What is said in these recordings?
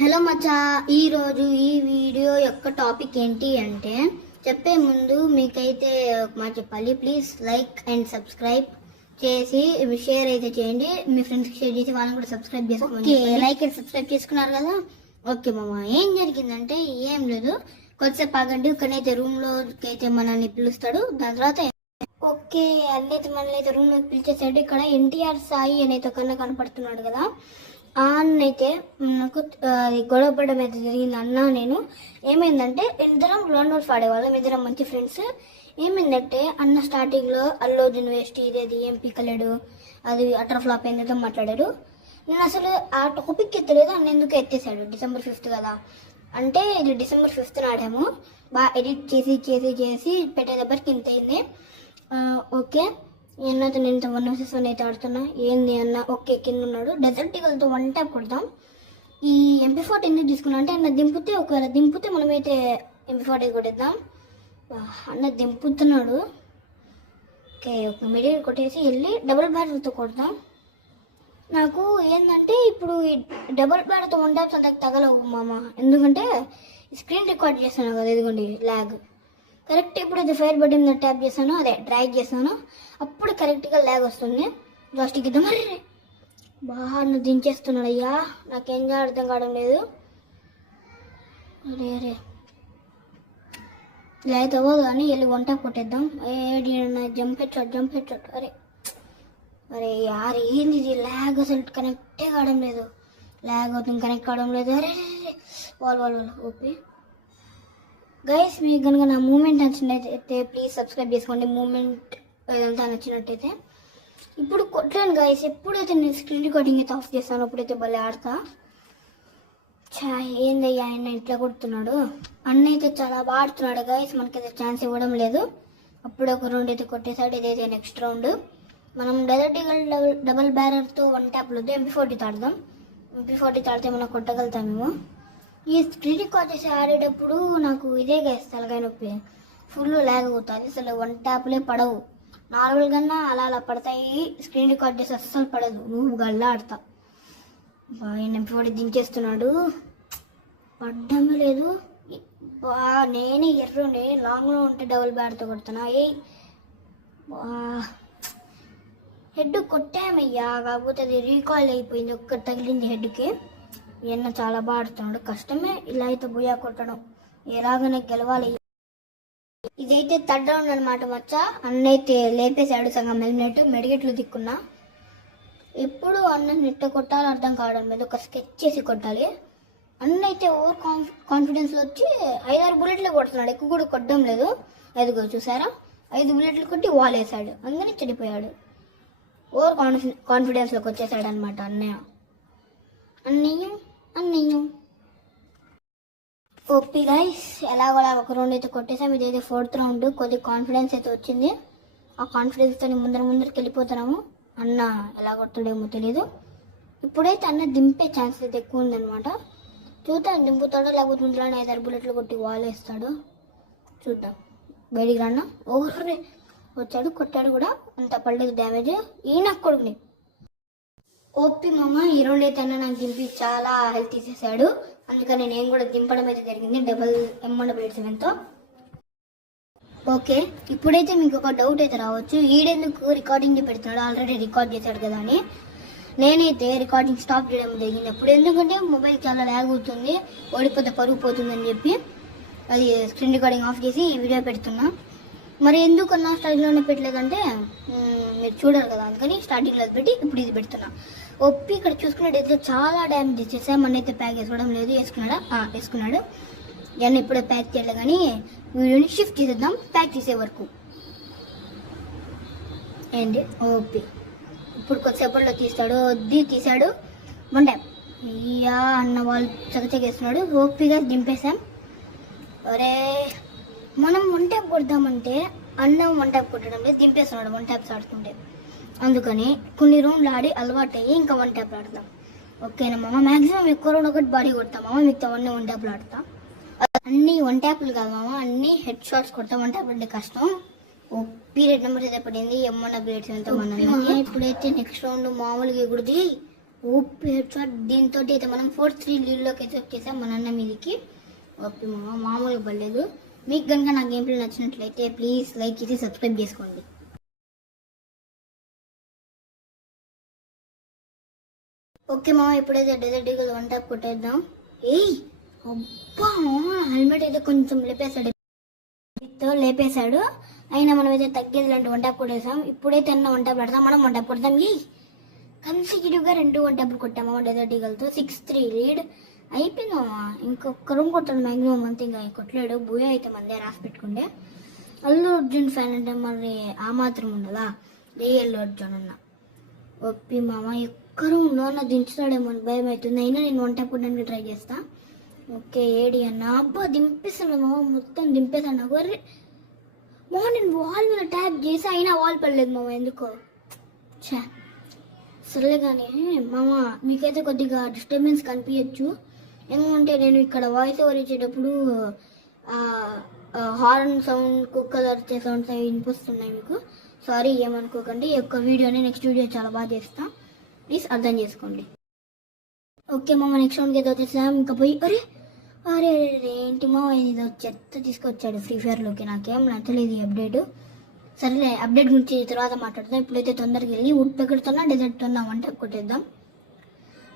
Hello మచ్చా, ఈరోజు ఈ video యొక్క టాపిక్ ఏంటి అంటే చెప్పే ముందు మీకైతే మా చెప్పాలి. ప్లీజ్ లైక్ అండ్ సబ్స్క్రైబ్ చేసి షేర్ అయితే చేయండి. మీ ఫ్రెండ్స్కి షేర్ చేసి వాళ్ళని కూడా సబ్స్క్రైబ్ చేసుకోండి. లైక్ అండ్ సబ్స్క్రైబ్ చేసుకున్నారు కదా. ఓకే మామ, ఏం జరిగిందంటే ఏం లేదు, కొద్దిసేపు ఆగండి. ఇక్కడైతే రూమ్లోకి అయితే మనల్ని పిలుస్తాడు. దాని తర్వాత ఓకే అన్నైతే మనల్ని అయితే రూమ్లోకి పిలిచేసాడు. ఇక్కడ ఎన్టీఆర్ సాయి అనేది ఒక కనపడుతున్నాడు కదా. అన్నైతే నాకు గొడవ పడడం అయితే జరిగింది. అన్న నేను ఏమైందంటే ఇద్దరం గ్రౌండ్ నోట్స్ ఆడేవాళ్ళం, ఇద్దరం మంచి ఫ్రెండ్స్. ఏమైందంటే అన్న స్టార్టింగ్లో అల్లు అర్జున్ వేస్ట్ ఇదేది ఏం పీకలేడు, అది అటర్ ఫ్లాప్ అయిందో మాట్లాడాడు. నేను అసలు ఆ టాపిక్ ఎత్తలేదు, అన్న ఎందుకు ఎత్తేసాడు. December 5th కదా, అంటే ఇది December 5th ఆడాము. బాగా ఎడిట్ చేసి చేసి చేసి పెట్టేటప్పటికి ఇంత అయింది. ఓకే ఎన్నైతే నేను 1vs1 అయితే ఆడుతున్నా. ఏంది అన్న ఓకే కింద ఉన్నాడు. డెజర్ట్ ఈగల్తో 1 ట్యాప్ కొడదాం. ఈ MP40 ఎందుకు తీసుకున్నా అంటే అన్న దింపితే, ఒకవేళ దింపితే మనమైతే MP40 కొట్టేద్దాం. అన్న దింపుతున్నాడు. ఓకే ఒక మిడిల్ కొట్టేసి వెళ్ళి డబుల్ బ్యాటర్తో కొడదాం. నాకు ఏంటంటే ఇప్పుడు ఈ డబుల్ బ్యాటర్తో 1 ట్యాప్స్ అంత తగలవు మామ, ఎందుకంటే స్క్రీన్ రికార్డ్ చేస్తాను కదా. ఇదిగోండి ల్యాగ్ కరెక్ట్. ఎప్పుడైతే ఫైర్ బటన్ మీద ట్యాప్ చేస్తానో, అదే డ్రాగ్ చేస్తానో, అప్పుడు కరెక్ట్గా ల్యాగ్ వస్తుంది. జాస్టిక్ ఇద్దాం. అరే బాగా దించేస్తున్నాడు అయ్యా, నాకేం అర్థం కావడం లేదు. అరే అరే ఇలా అయితే అవ్వదు కానీ వెళ్ళి 1 ట్యాప్ కొట్టేద్దాం. Jump head. అరే అరే యార్ ఏంది ఇది ల్యాగ్, అసలు కనెక్టే కావడం లేదు. ల్యాగ్ అవుతుంది, కనెక్ట్ కావడం లేదు. అరే వాల్ ఓకే గైస్, మీకు కనుక నా మూమెంట్ నచ్చినట్టయితే ప్లీజ్ సబ్స్క్రైబ్ చేసుకోండి. మూమెంట్ ఇదంతా నచ్చినట్టయితే. ఇప్పుడు కొట్టాను గైస్, ఎప్పుడైతే నేను స్క్రీన్ రికార్డింగ్ అయితే ఆఫ్ చేస్తాను అప్పుడైతే భలే ఆడతా. ఏందయ్యా ఆయన ఇట్లా కొడుతున్నాడు. అన్న అయితే చాలా బాగా ఆడుతున్నాడు గైస్, మనకైతే ఛాన్స్ ఇవ్వడం లేదు. అప్పుడు ఒక రౌండ్ అయితే కొట్టేసాడు. ఇదైతే నెక్స్ట్ రౌండ్ మనం డెజర్ట్ ఈగల్ డబల్ బ్యారర్తో 1 ట్యాప్లు MP40 తాడదాం. MP40 తాడితే మనం కొట్టగలుగుతామేమో. ఈ స్క్రీన్ రికార్డ్ చేసి ఆడేటప్పుడు నాకు ఇదే గైస్ తలకాయ నొప్పి, ఫుల్ ల్యాగ్ అవుతుంది. అసలు 1 ట్యాప్లే పడవు, నార్మల్గా అలా పడతాయి. స్క్రీన్ రికార్డ్ చేసి అస్సలు పడదు, నువ్వు గల్లా ఆడతా. MP40 దించేస్తున్నాడు, పడ్డమే లేదు. నేనే ఎర్రని లాంగ్లో ఉంటే డబుల్ బ్యాట్తో కొడుతున్నా. హెడ్ కొట్టామయ్యా, కాకపోతే అది రీకాల్ అయిపోయింది, ఒక్కటి తగిలింది హెడ్కి. ఈయన చాలా బాగా ఆడుతున్నాడు, కష్టమే ఇలా అయితే బుయా కొట్టడం. ఎలాగనే గెలవాలి. ఇదైతే 3rd రౌండ్ అనమాట మచ్చ. అన్నైతే లేపేశాడు సగం మెల్నెట్, మెడిగెట్లు దిక్కున్నా. ఎప్పుడు అన్న నెట్ కొట్టాలో అర్థం కావడం లేదు, ఒక స్కెచ్ చేసి కొట్టాలి. అన్న అయితే ఓవర్ కాన్ఫిడెన్స్లో వచ్చి 5-6 బుల్లెట్లు కొడుతున్నాడు, ఎక్కువ కూడా కొట్టడం లేదు. అదిగో చూసారా, 5 బుల్లెట్లు కొట్టి వాల్ వేసాడు, అందుకని చెడిపోయాడు. ఓవర్ కాన్ఫిడెన్స్లోకి వచ్చేసాడు అనమాట అన్నయ్య. ఓపీ గైస్, ఎలాగోలా ఒక రౌండ్ అయితే కొట్టేసాం. ఇదైతే 4th రౌండ్. కొద్దిగా కాన్ఫిడెన్స్ అయితే వచ్చింది. ఆ కాన్ఫిడెన్స్తో ముందరికి వెళ్ళిపోతున్నాము. అన్న ఎలా కొడతాడేమో తెలీదు. ఇప్పుడైతే అన్న దింపే ఛాన్స్ అయితే ఎక్కువ ఉందన్నమాట. చూద్దాం దింపుతాడో లేకపోతే ముందులోనే 5-6 బుల్లెట్లు కొట్టి వాల్ వేస్తాడు. చూద్దాం. బయటికి రాన్న ఓహరే వచ్చాడు, కొట్టాడు కూడా, అంత పడలేదు డ్యామేజ్. ఈయన కొడుకుని ఓపీ మామ. ఈ రౌండ్ అయితే అన్న నాకు దింపి చాలా హెల్త్ తీసేసాడు, అందుకని నేను కూడా దింపడం అయితే జరిగింది డబల్ M187తో. ఓకే ఇప్పుడైతే మీకు ఒక డౌట్ అయితే రావచ్చు, ఈడెందుకు రికార్డింగ్ పెడుతున్నాడు, ఆల్రెడీ రికార్డ్ చేశాడు కదా అని. నేనైతే రికార్డింగ్ స్టాప్ చేయడం జరిగింది. ఇప్పుడు ఎందుకంటే మొబైల్ చాలా ల్యాగ్ అవుతుంది, ఓడిపోతే పరుగు పోతుందని చెప్పి అది స్క్రీన్ రికార్డింగ్ ఆఫ్ చేసి ఈ వీడియో పెడుతున్నా. మరి ఎందుకన్నా స్టార్టింగ్లోనే పెట్టలేదంటే మీరు చూడరు కదా, అందుకని స్టార్టింగ్లో పెట్టి ఇప్పుడు ఇది పెడుతున్నా. ఒప్పి ఇక్కడ చూసుకున్నట్టయితే చాలా డ్యామేజ్ ఇచ్చేసాం. మనైతే ప్యాక్ వేసుకోవడం లేదు. వేసుకున్నాడు. ఇవన్నీ ఇప్పుడే ప్యాక్ చేయలేదు, కానీ వీడియోని షిఫ్ట్ చేసేద్దాం ప్యాక్ చేసే వరకు. ఏంటి ఓపి ఇప్పుడు కొద్దిసేపట్లో తీసాడు 1 ట్యాప్. ఇయ్యా అన్న వాళ్ళు చకచకేస్తున్నాడు. ఓపిగా దింపేశాం. ఒరే మనం 1 ట్యాప్ కొడదామంటే అన్న 1 ట్యాప్ కొట్టడం లేదు, దింపేస్తున్నాడు 1 ట్యాప్స్ ఆడుతుంటే. అందుకని కొన్ని రౌండ్లు ఆడి అలవాటు అయ్యి ఇంకా 1 ట్యాప్ ఆడతాం. ఓకేనా మామ, మ్యాక్సిమం ఎక్కువ రౌండ్ ఒకటి బాడీ కొడతాం మామ, మిగతా 1 ట్యాప్లు ఆడతాం. అన్ని 1 ట్యాప్లు కాదు మామ, అన్ని హెడ్ షాట్స్ కొడతాం. 1 ట్యాప్ అంటే కష్టం. పీరియడ్ నెంబర్ అయితే పడింది M1 అప్డేట్స్ ఎంతో మన. ఇప్పుడైతే నెక్స్ట్ రౌండ్ మామూలుగా ఎగురుది ఓపీ హెడ్ షాట్. దీంతో అయితే మనం 4-3 లీడ్లోకి అయితే వచ్చేసాం మన అన్న మీదకి. ఓపీ మామూలుగా పడలేదు. మీకు కనుక నా గేమ్ ప్లే నచ్చినట్లయితే ప్లీజ్ లైక్ చేసి సబ్స్క్రైబ్ చేసుకోండి. ఓకే మామ, ఇప్పుడైతే డెజర్ట్ ఈగల్ 1 ట్యాప్ కొట్టేద్దాం. ఏయ్ అబ్బా హెల్మెట్ అయితే కొంచెం లేపేశాడు. అయినా మనం అయితే తగ్గేది లాంటి 1 ట్యాప్ కొట్టేసాం. ఇప్పుడైతే 1 ట్యాప్ పెడతాం, మనం 1 ట్యాప్ కొడతాం. కన్సిక్యూటివ్గా 2 1 ట్యాప్లు కొట్టామా డెజర్ట్ ఈగల్తో. 6-3 లీడ్ అయిపోయిందమ్మా. ఇంకొక రూమ్ కొట్టాడు మ్యాక్సిమం అంతే, ఇంకా కొట్టలేడు. బూయా అయితే మందే రాసి పెట్టుకుంటే. అల్లు అర్జున్ ఫ్యాన్ అంటే మరి ఆ మాత్రం ఉండదా? అల్లు అర్జున్ అన్న ఒప్పి మామ ఎక్కడ ఉండో అన్న దించుతాడేమో అని భయం అవుతుంది. అయినా నేను 1 ట్యాప్ కొట్టడానికి ట్రై చేస్తా. ఓకే ఏడి అన్న. అబ్బా దింపేస్తాను మామ, మొత్తం దింపేసాను. అరే మామ నేను వాల్ మీద ట్యాప్ చేసి అయినా వాల్ పడలేదు మామ, ఎందుకో. చా సర్లే కానీ మామ, మీకైతే కొద్దిగా డిస్టర్బెన్స్ కనిపించచ్చు. ఎందుకంటే నేను ఇక్కడ వాయిస్ ఓవర్ ఇచ్చేటప్పుడు హార్న్ సౌండ్, కుక్కలు అరిచే సౌండ్స్ అవి వినిపిస్తున్నాయి మీకు. సారీ, ఏమనుకోకండి. ఈ యొక్క వీడియోని నెక్స్ట్ వీడియో చాలా బాగా చేస్తా, ప్లీజ్ అర్థం చేసుకోండి. ఓకే మామ, నెక్స్ట్ రౌండ్కి అయితే వచ్చేసాం. ఇంకా పోయి అరే అరే ఏంటి మామ ఇది చెత్త తీసుకొచ్చాడు ఫ్రీ ఫైర్లోకి. నాకేం నచ్చలేదు ఈ అప్డేట్. సరేలే, అప్డేట్ గురించి తర్వాత మాట్లాడదాం. ఇప్పుడైతే తొందరగా వెళ్ళి వుడ్ పెకెట్తోన్నా డెజర్ట్తోన్నా 1 ట్యాప్ కొట్టేద్దాం.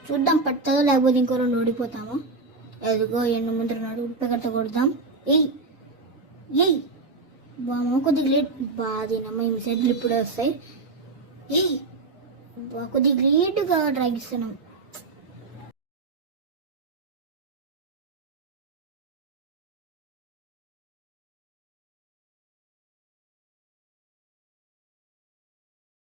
చూద్దాం పడుతుందో లేకపోతే ఇంకో 2 ఓడిపోతాము. ఎదుగో ఎండు ముందున్నాడు, వుడ్ పెకెట్తో కొడదాం. ఏయ్ బామ్మ కొద్దిగా లేట్. బాధీనమ్మ ఈ మెసేజ్లు ఇప్పుడే వస్తాయి. కొద్దిగా లేటుగా డ్రాగ్ ఇస్తున్నాం.